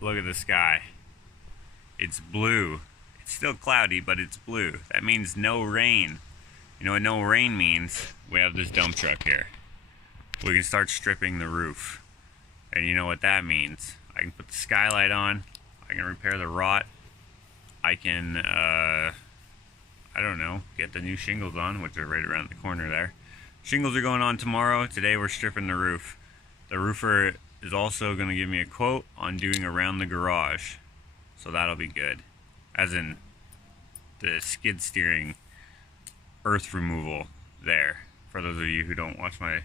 Look at the sky. It's blue. It's still cloudy, but it's blue. That means no rain. You know what no rain means? We have this dump truck here. We can start stripping the roof. And you know what that means? I can put the skylight on. I can repair the rot. I can, I don't know, get the new shingles on, which are right around the corner there. Shingles are going on tomorrow. Today we're stripping the roof. The roofer is also going to give me a quote on doing around the garage. So that'll be good. As in the skid steering earth removal there. For those of you who don't watch my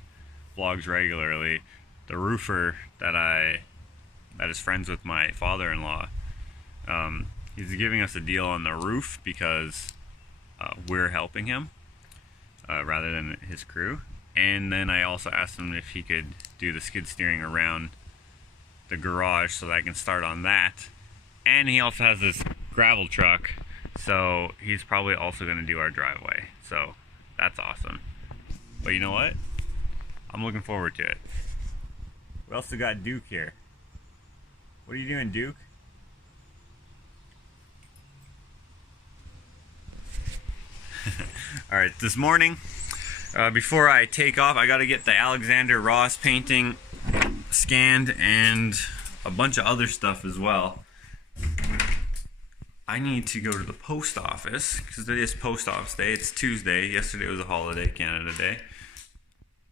vlogs regularly, the roofer that is friends with my father-in-law, he's giving us a deal on the roof because we're helping him rather than his crew. And then I also asked him if he could do the skid steering around the garage so that I can start on that. And he also has this gravel truck, so he's probably also going to do our driveway. So that's awesome. But you know what? I'm looking forward to it. We also got Duke here. What are you doing, Duke? Alright, this morning, before I take off, I gotta get the Alexander Ross painting scanned and a bunch of other stuff as well. I need to go to the post office because it is post office day. It's Tuesday. Yesterday was a holiday, Canada Day.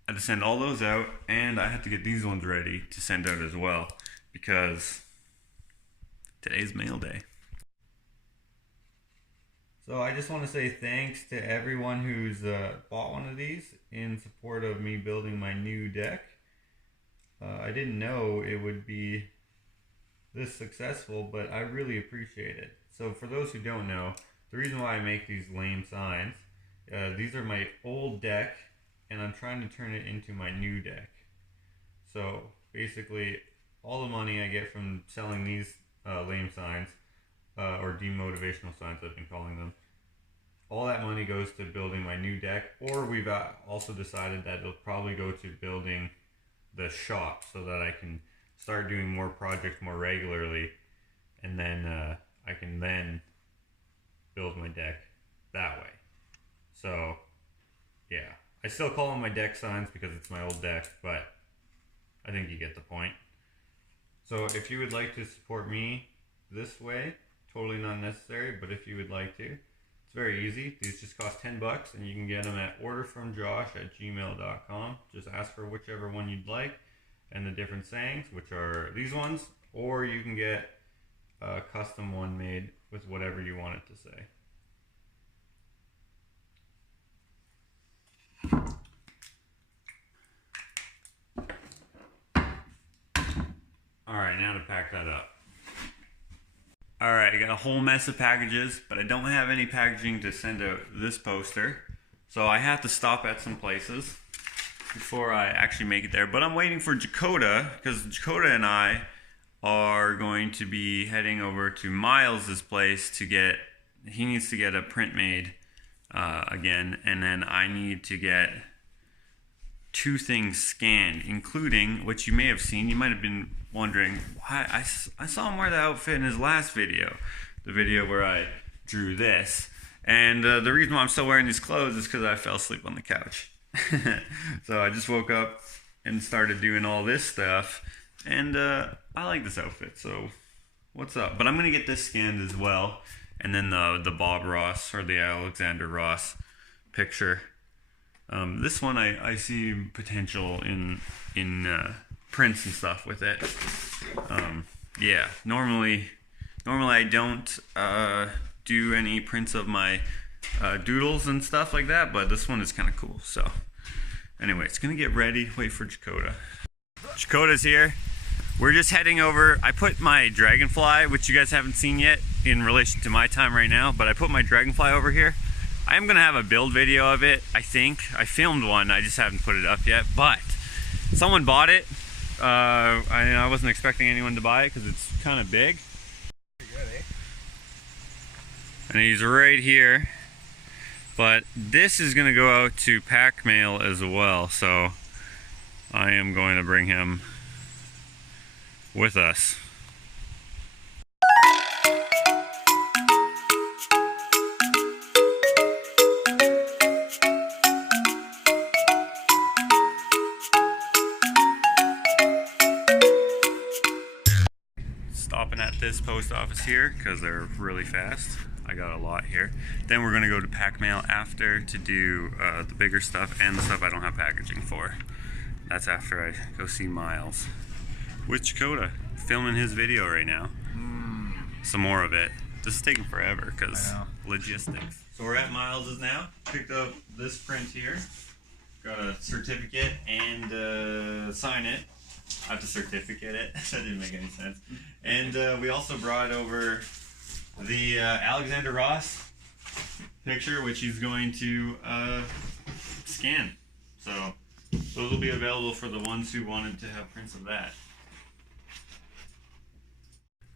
I had to send all those out, and I have to get these ones ready to send out as well because today's mail day. So I just want to say thanks to everyone who's bought one of these in support of me building my new deck. I didn't know it would be this successful, but I really appreciate it. So for those who don't know, the reason why I make these lame signs, these are my old deck, and I'm trying to turn it into my new deck. So basically, all the money I get from selling these lame signs, or demotivational signs I've been calling them, all that money goes to building my new deck, or we've also decided that it'll probably go to building the shop so that I can start doing more projects more regularly, and then I can then build my deck that way. So yeah, I still call them my deck signs because it's my old deck, but I think you get the point. So if you would like to support me this way, totally not necessary, but if you would like to, it's very easy. These just cost $10 and you can get them at orderfromjosh@gmail.com. Just ask for whichever one you'd like and the different sayings, which are these ones, or you can get a custom one made with whatever you want it to say. Alright, now to pack that up. Alright, I got a whole mess of packages, but I don't have any packaging to send out this poster. So I have to stop at some places before I actually make it there. But I'm waiting for Jakota, because Jakota and I are going to be heading over to Miles' place to get, he needs to get a print made again, and then I need to get 2 things scanned, including, which you may have seen, you might have been wondering why I saw him wear the outfit in his last video, the video where I drew this, and the reason why I'm still wearing these clothes is because I fell asleep on the couch. So I just woke up and started doing all this stuff, and I like this outfit, so what's up? But I'm gonna get this scanned as well, and then the Bob Ross or the Alexander Ross picture. This one I see potential in prints and stuff with it. Yeah, normally I don't do any prints of my doodles and stuff like that, but this one is kind of cool. So anyway, it's gonna get ready. Wait for Jakota. Jakota's here. We're just heading over. I put my dragonfly, which you guys haven't seen yet in relation to my time right now, but I put my dragonfly over here. I am gonna have a build video of it, I think. I filmed one, I just haven't put it up yet, but someone bought it. I wasn't expecting anyone to buy it because it's kind of big. Pretty good, eh? And he's right here. But this is gonna go out to pack mail as well, so I am going to bring him with us. stopping at this post office here because they're really fast. I got a lot here. Then we're gonna go to pack mail after to do the bigger stuff and the stuff I don't have packaging for. That's after I go see Miles with Jakota, filming his video right now. Some more of it. This is taking forever because logistics. So we're at Miles's now. Picked up this print here. Got a certificate and sign it. I have to certificate it. That didn't make any sense. And we also brought over the Alexander Ross picture, which he's going to scan. So those will be available for the ones who wanted to have prints of that.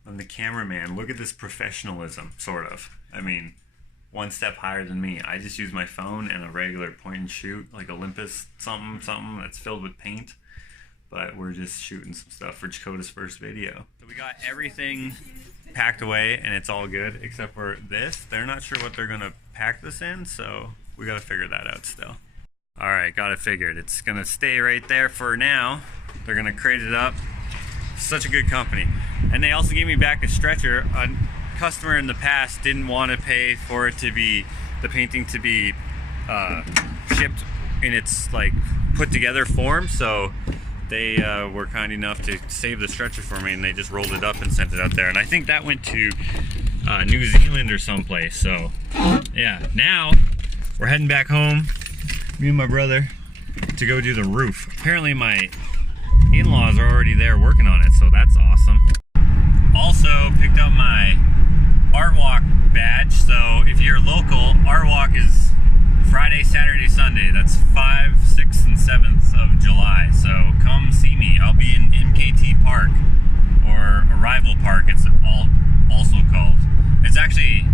I'm the cameraman. Look at this professionalism, sort of. I mean, one step higher than me. I just use my phone and a regular point and shoot, like Olympus something that's filled with paint. But we're just shooting some stuff for Jakota's first video. So we got everything packed away and it's all good except for this. They're not sure what they're gonna pack this in, so we gotta figure that out still. All right, got it figured. It's gonna stay right there for now. They're gonna crate it up. Such a good company. And they also gave me back a stretcher. A customer in the past didn't want to pay for it to be, the painting to be shipped in its like put together form, so they were kind enough to save the stretcher for me, and they just rolled it up and sent it out there. And I think that went to New Zealand or someplace. So yeah, now we're heading back home, me and my brother, to go do the roof. Apparently my in-laws are already there working on it, so that's awesome. Also picked up my Art Walk badge. So if you're local, Art Walk is Friday, Saturday, Sunday. That's 5th, 6th, and 7th of July. So come see me. I'll be in MKT Park, or Arrival Park. It's also called. It's actually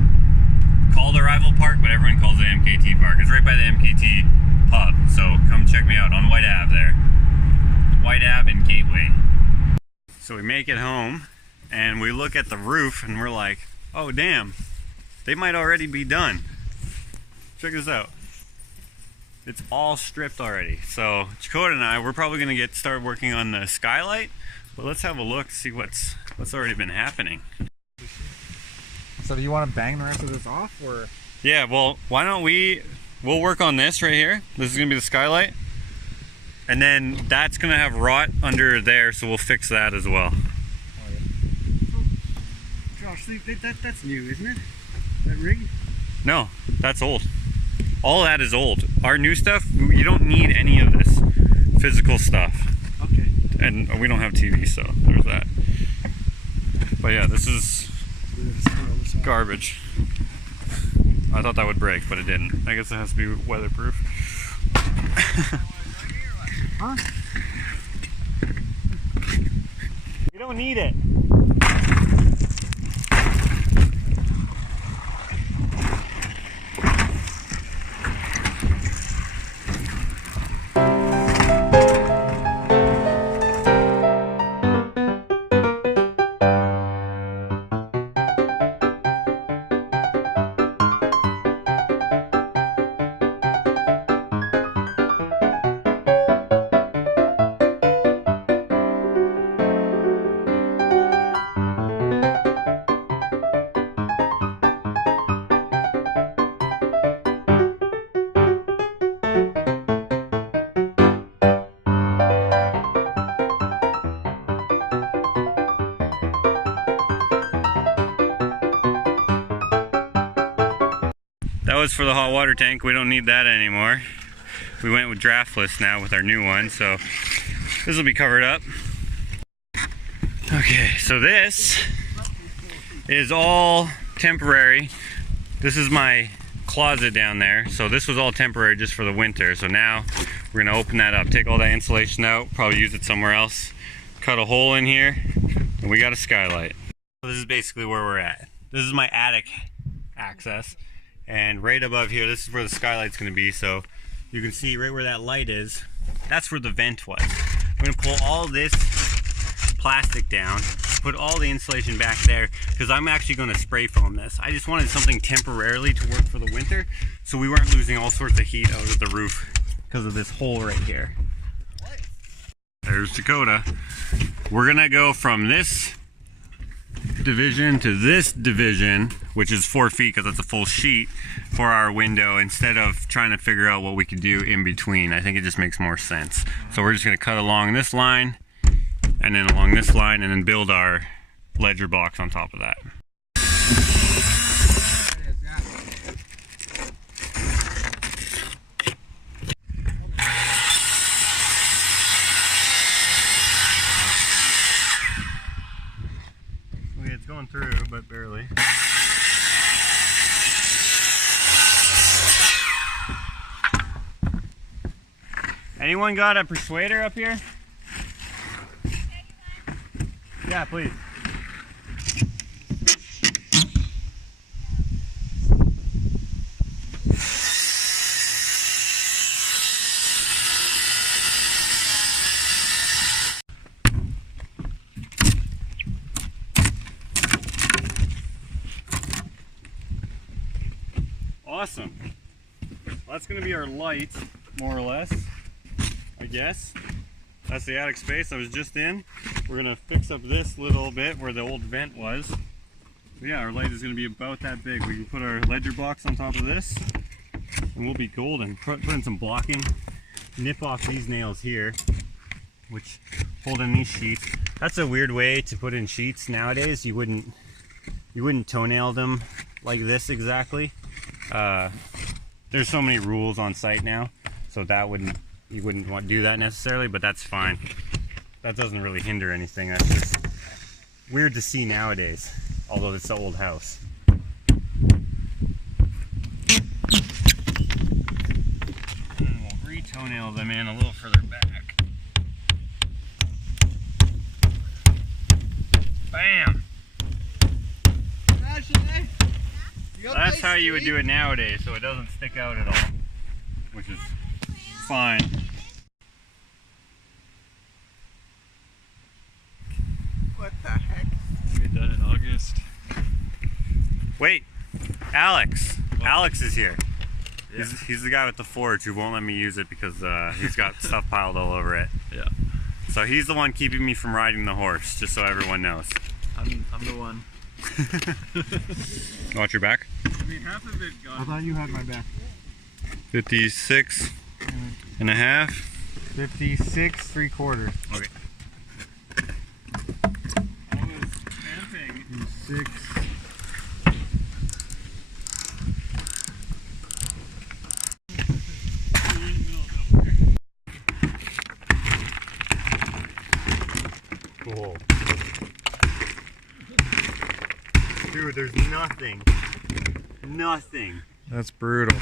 called Arrival Park, but everyone calls it MKT Park. It's right by the MKT pub. So come check me out on White Ave there. White Ave and Gateway. So we make it home and we look at the roof and we're like, oh damn, they might already be done. Check this out. It's all stripped already. So Jakota and I, we're probably gonna start working on the skylight, but let's have a look, see what's already been happening. So do you want to bang the rest of this off, or? Yeah, well, why don't we'll work on this right here. This is gonna be the skylight. And then that's gonna have rot under there, so we'll fix that as well. Oh, yeah. Josh, that's new, isn't it? That rig? No, that's old. All that is old. Our new stuff, you don't need any of this physical stuff. Okay. And we don't have TV, so there's that. But yeah, this is garbage. I thought that would break, but it didn't. I guess it has to be weatherproof. Huh? You don't need it. That was for the hot water tank. We don't need that anymore. We went with draftless now with our new one, so this will be covered up. Okay, so this is all temporary. This is my closet down there. So this was all temporary just for the winter. So now we're gonna open that up, take all that insulation out, probably use it somewhere else, cut a hole in here, and we got a skylight. So this is basically where we're at. This is my attic access. And right above here, this is where the skylight's gonna be. So you can see right where that light is, that's where the vent was. I'm gonna pull all this plastic down, put all the insulation back there, because I'm actually gonna spray foam this. I just wanted something temporarily to work for the winter, so we weren't losing all sorts of heat out of the roof because of this hole right here. There's Jakota. We're gonna go from this division to this division, which is 4 feet because it's a full sheet for our window, instead of trying to figure out what we could do in between. I think it just makes more sense. So we're just going to cut along this line and then along this line and then build our ledger box on top of that. Okay, it's going through, but barely. Anyone got a persuader up here? Yeah, please. Awesome. Well, that's going to be our light, more or less, I guess. That's the attic space I was just in. We're going to fix up this little bit where the old vent was. So yeah, our light is going to be about that big. We can put our ledger box on top of this and we'll be golden. Put in some blocking, nip off these nails here, which hold in these sheets. That's a weird way to put in sheets nowadays. You wouldn't toenail them like this exactly. There's so many rules on site now, so you wouldn't want to do that necessarily, but that's fine. That doesn't really hinder anything. That's just weird to see nowadays, although it's an old house. And we'll re-toenail them in a little further back. Bam! That's how you would do it nowadays, so it doesn't stick out at all, which is fine. What the heck? We made that in August. Wait, Alex. What? Alex is here. Yeah. He's the guy with the forge who won't let me use it because he's got stuff piled all over it. Yeah. So he's the one keeping me from riding the horse, just so everyone knows. I'm the one. Watch your back. I mean, half of it got. I thought you had my back. 56 and a half. 56 3/4. Okay. I was camping. 6. Cool. Dude, there's nothing. Nothing. That's brutal.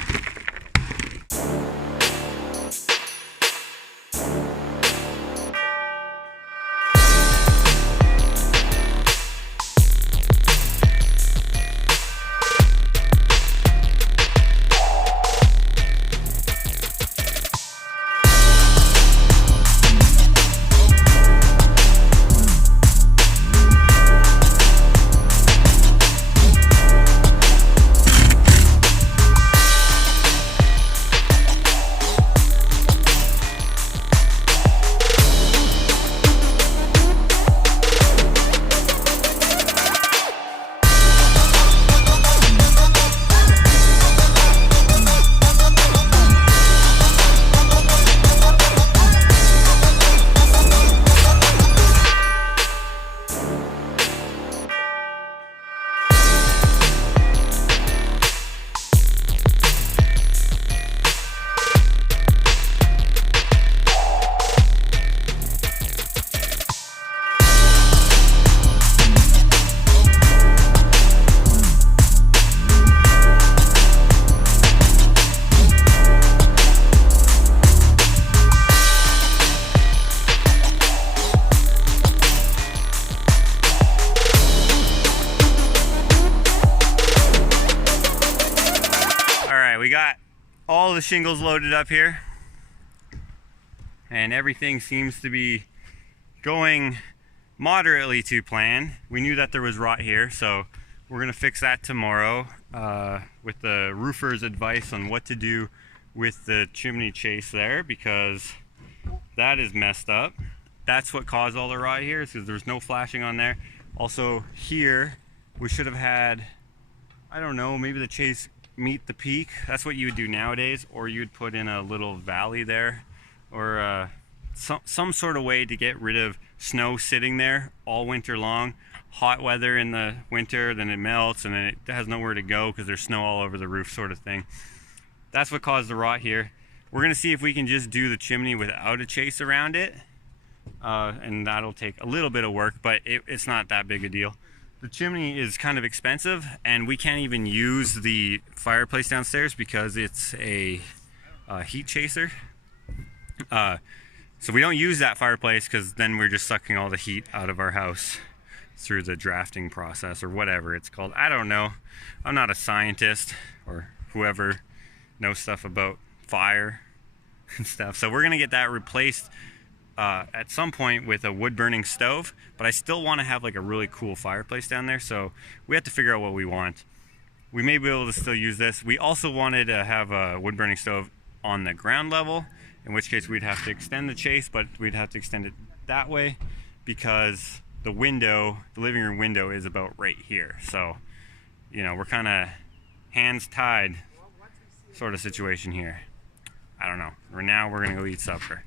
We got all the shingles loaded up here and everything seems to be going moderately to plan. We knew that there was rot here, so we're gonna fix that tomorrow with the roofer's advice on what to do with the chimney chase there, because that is messed up. That's what caused all the rot here, is because there's no flashing on there. Also here, we should have had, I don't know, maybe the chase meet the peak. That's what you would do nowadays, or you'd put in a little valley there, or some sort of way to get rid of snow sitting there all winter long. Hot weather in the winter, then it melts and then it has nowhere to go because there's snow all over the roof, sort of thing. That's what caused the rot here. We're gonna see if we can just do the chimney without a chase around it, and that'll take a little bit of work, but it's not that big a deal. The chimney is kind of expensive, and we can't even use the fireplace downstairs because it's a heat chaser. So we don't use that fireplace because then we're just sucking all the heat out of our house through the drafting process or whatever it's called. I don't know. I'm not a scientist or whoever knows stuff about fire and stuff. So we're gonna get that replaced at some point with a wood burning stove, but I still want to have like a really cool fireplace down there, so we have to figure out what we want. We may be able to still use this. We also wanted to have a wood burning stove on the ground level, in which case we'd have to extend the chase, but we'd have to extend it that way because the window, the living room window, is about right here. So, you know, we're kind of hands tied sort of situation here. I don't know. For now, we're gonna go eat supper.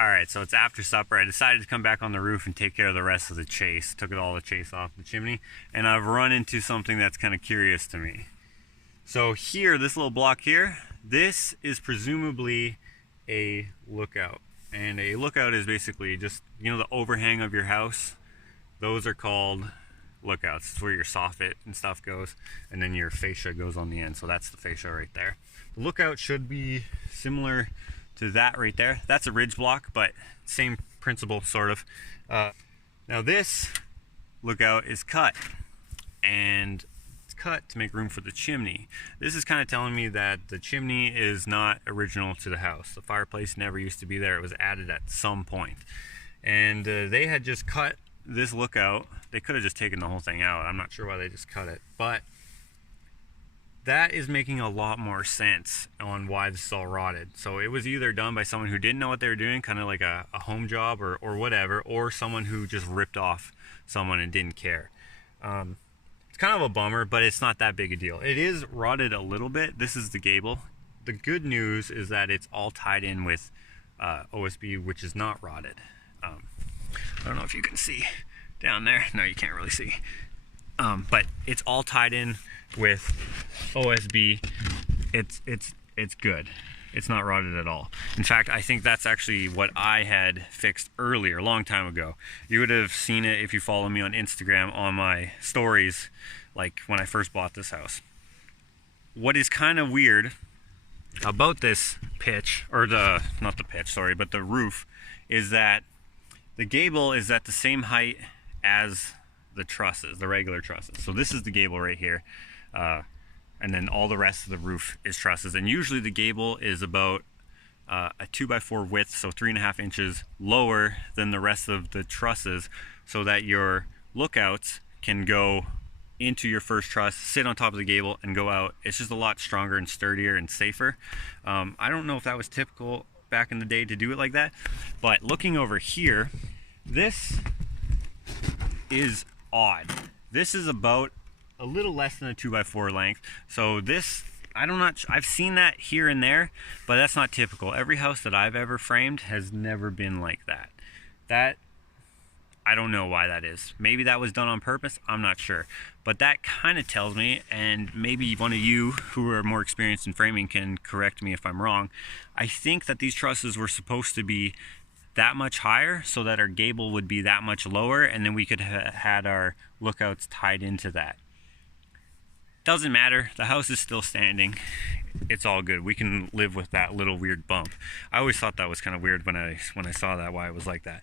Alright, so it's after supper. I decided to come back on the roof and take care of the rest of the chase. Took all the chase off the chimney, and I've run into something that's kind of curious to me. So here, this little block here, this is presumably a lookout. And a lookout is basically just, you know, the overhang of your house. Those are called lookouts. It's where your soffit and stuff goes, and then your fascia goes on the end. So that's the fascia right there. The lookout should be similar to that right there. That's a ridge block, but same principle, sort of. Now this lookout is cut, and it's cut to make room for the chimney. This is kind of telling me that the chimney is not original to the house. The fireplace never used to be there. It was added at some point, and they had just cut this lookout. They could have just taken the whole thing out. I'm not sure why they just cut it, but that is making a lot more sense on why this is all rotted. So it was either done by someone who didn't know what they were doing, kind of like a home job or whatever, or someone who just ripped off someone and didn't care. It's kind of a bummer, but it's not that big a deal. It is rotted a little bit. This is the gable. The good news is that it's all tied in with OSB, which is not rotted. I don't know if you can see down there. No, you can't really see. But it's all tied in with OSB. It's good. It's not rotted at all. In fact, I think that's actually what I had fixed earlier, a long time ago. You would have seen it if you follow me on Instagram on my stories, like when I first bought this house. What is kind of weird about this pitch, or not the pitch, sorry, but the roof, is that the gable is at the same height as the trusses, the regular trusses. So this is the gable right here, and then all the rest of the roof is trusses. And usually the gable is about a 2x4 width, so 3.5 inches lower than the rest of the trusses, so that your lookouts can go into your first truss, sit on top of the gable, and go out. It's just a lot stronger and sturdier and safer. I don't know if that was typical back in the day to do it like that, but looking over here, this is odd. This is about a little less than a 2x4 length. So this, I've seen that here and there, but that's not typical. Every house that I've ever framed has never been like that. I don't know why that is. Maybe that was done on purpose, I'm not sure. But that kind of tells me, and maybe one of you who are more experienced in framing can correct me if I'm wrong, I think that these trusses were supposed to be that much higher so that our gable would be that much lower, and then we could have had our lookouts tied into that. Doesn't matter, the house is still standing. It's all good. We can live with that little weird bump. I always thought that was kind of weird when I saw that, why it was like that.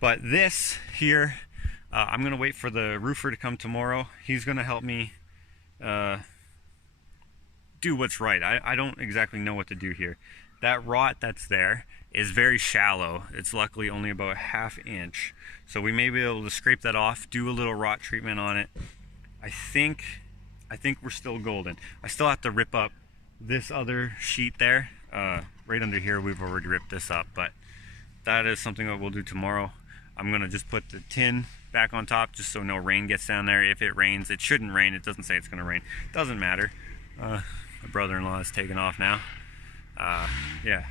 But this here, I'm gonna wait for the roofer to come tomorrow. He's gonna help me do what's right. I don't exactly know what to do here. That rot that's there is very shallow. It's luckily only about a ½ inch. So we may be able to scrape that off, do a little rot treatment on it. I think we're still golden. I still have to rip up this other sheet there, right right under here we've already ripped this up, but that is something that we'll do tomorrow. I'm gonna just put the tin back on top just so no rain gets down there. If it rains, it shouldn't rain. It doesn't say it's gonna rain. Doesn't matter. My brother-in-law is taking off now. Yeah.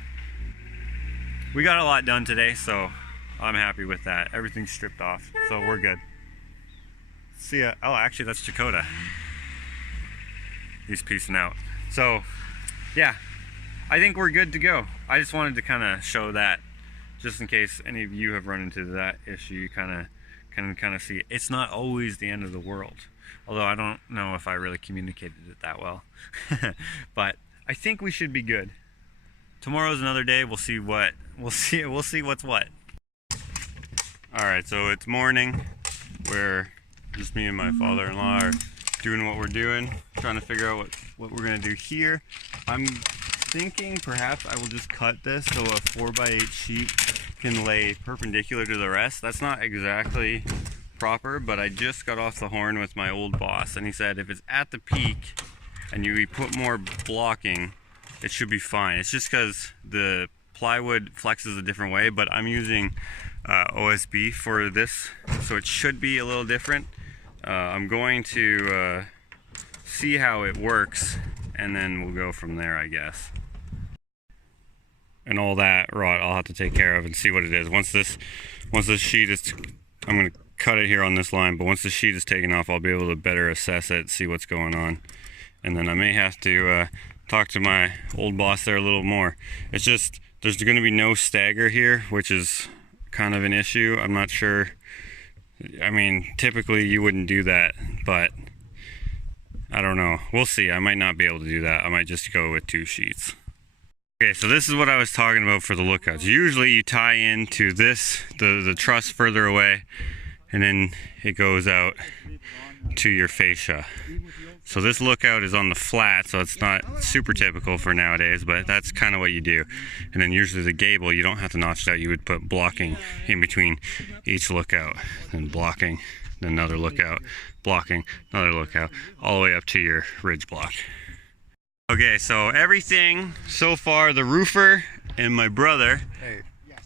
We got a lot done today, so I'm happy with that. Everything's stripped off, so we're good. See ya. Oh, actually, that's Jakota. He's peacing out. So, yeah, I think we're good to go. I just wanted to kind of show that, just in case any of you have run into that issue. You can kind of see it. It's not always the end of the world. Although I don't know if I really communicated it that well. But I think we should be good. Tomorrow's another day. We'll see what's what. All right, so it's morning. We're just me and my father-in-law are doing what we're doing, trying to figure out what we're gonna do here. I'm thinking perhaps I will just cut this so a 4x8 sheet can lay perpendicular to the rest. That's not exactly proper, but I just got off the horn with my old boss, and he said if it's at the peak and you put more blocking, it should be fine. It's just because the plywood flexes a different way, but I'm using OSB for this, so it should be a little different. I'm going to see how it works, and then we'll go from there, I guess. And all that rot I'll have to take care of and see what it is. Once this sheet is, I'm going to cut it here on this line, but once the sheet is taken off, I'll be able to better assess it, see what's going on. And then I may have to talk to my old boss there a little more. It's just, there's going to be no stagger here, which is kind of an issue. I'm not sure. I mean, typically you wouldn't do that, but I don't know. We'll see. I might not be able to do that. I might just go with 2 sheets. Okay, so this is what I was talking about for the lookouts. Usually you tie into this, the truss further away, and then it goes out to your fascia. So this lookout is on the flat, so it's not super typical for nowadays, but that's kind of what you do. And then usually the gable, you don't have to notch it out. You would put blocking in between each lookout, and blocking, then another lookout, blocking, another lookout, all the way up to your ridge block. Okay, so everything so far, the roofer and my brother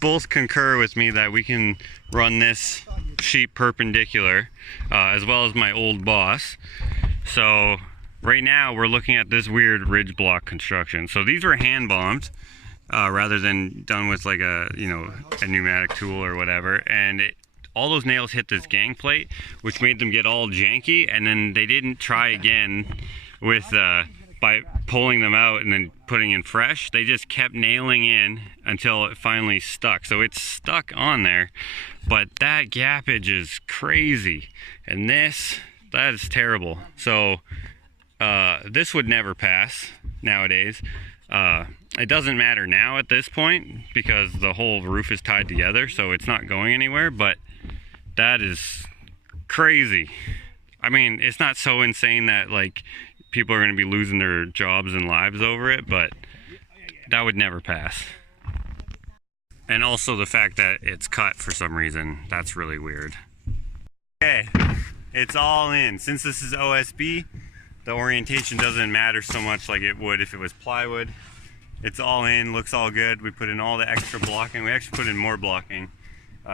both concur with me that we can run this sheet perpendicular, as well as my old boss. So right now we're looking at this weird ridge block construction. So these were hand bombed rather than done with like a pneumatic tool or whatever, and all those nails hit this gang plate, which made them get all janky, and then they didn't try again with by pulling them out and then putting in fresh. They just kept nailing in until it finally stuck. So it's stuck on there, but that gappage is crazy, and that is terrible. So this would never pass nowadays. It doesn't matter now at this point because the whole roof is tied together, so it's not going anywhere, but that is crazy. I mean, it's not so insane that like people are going to be losing their jobs and lives over it, but that would never pass. And also the fact that it's cut for some reason, that's really weird. Okay, it's all in. Since this is OSB, the orientation doesn't matter so much like it would if it was plywood. It's all in, looks all good. We put in all the extra blocking. We actually put in more blocking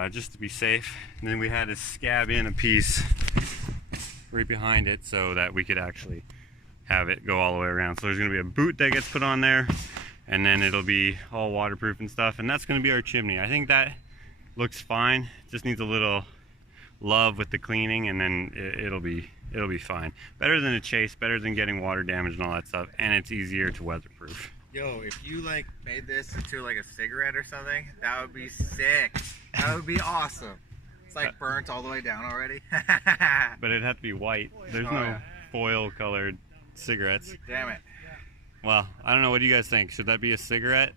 just to be safe. And then we had to scab in a piece right behind it so that we could actually have it go all the way around. So there's going to be a boot that gets put on there, and then it'll be all waterproof and stuff, and that's going to be our chimney. I think that looks fine. It just needs a little love with the cleaning, and then it'll be fine. Better than a chase, better than getting water damage and all that stuff, and it's easier to weatherproof. Yo, if you like made this into like a cigarette or something, that would be sick. That would be awesome. It's like burnt all the way down already. But it'd have to be white. There's no foil colored cigarettes. Damn it. Well, I don't know. What do you guys think? Should that be a cigarette?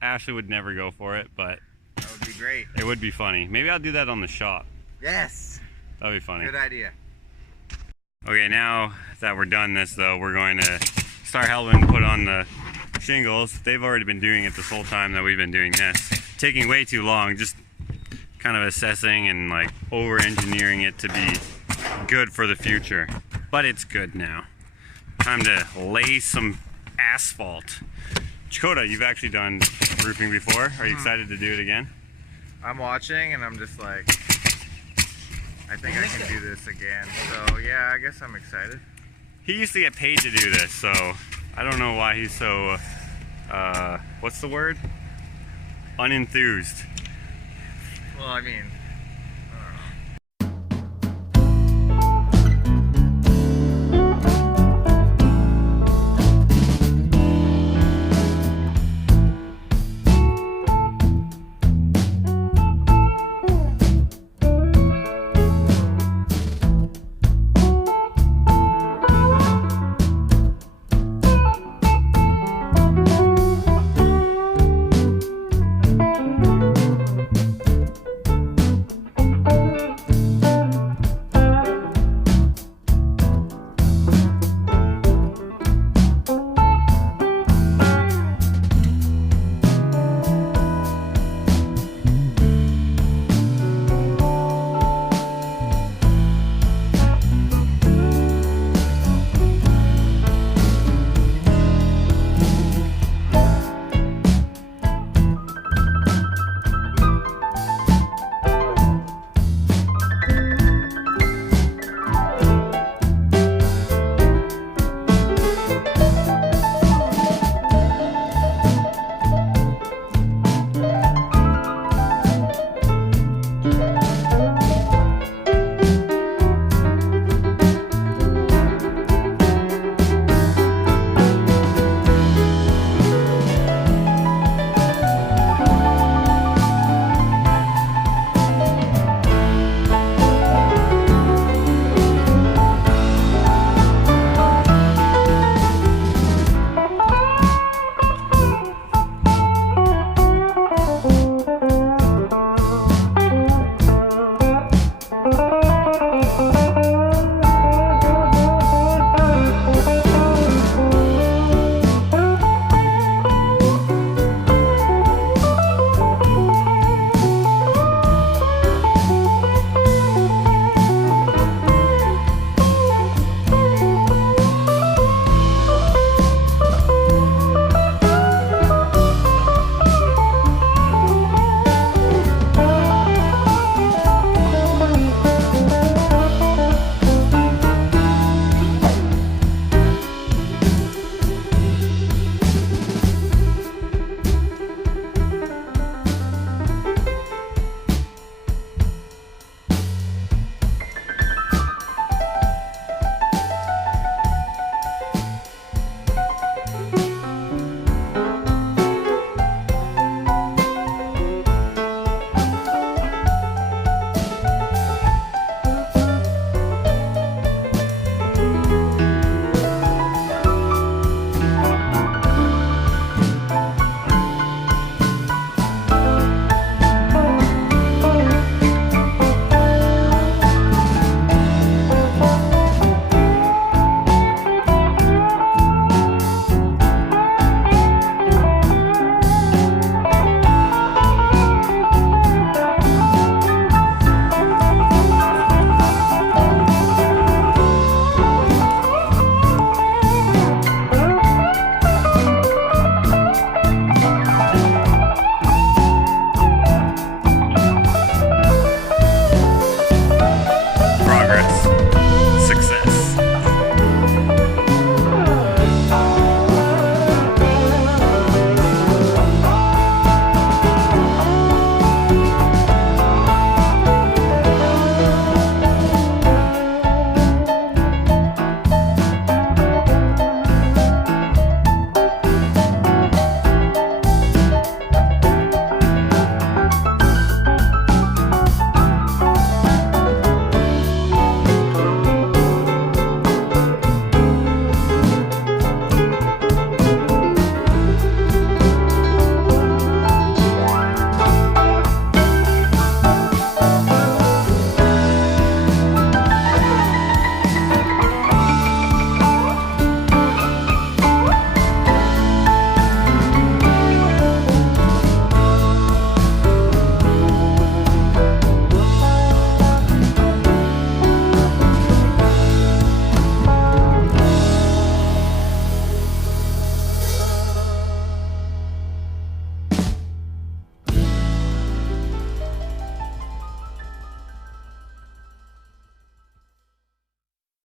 Ashley would never go for it, but that would be great. It would be funny. Maybe I'll do that on the shop. Yes. That'd be funny. Good idea. Okay, now that we're done this though, we're going to start helping put on the shingles. They've already been doing it this whole time that we've been doing this. Taking way too long, just kind of assessing and like over-engineering it to be good for the future. But it's good now. Time to lay some asphalt. Jakota, you've actually done roofing before. Are you excited to do it again? I'm watching and I'm just like, I think I can do this again. So yeah, I guess I'm excited. He used to get paid to do this, so I don't know why he's so, what's the word? Unenthused. Well, I mean,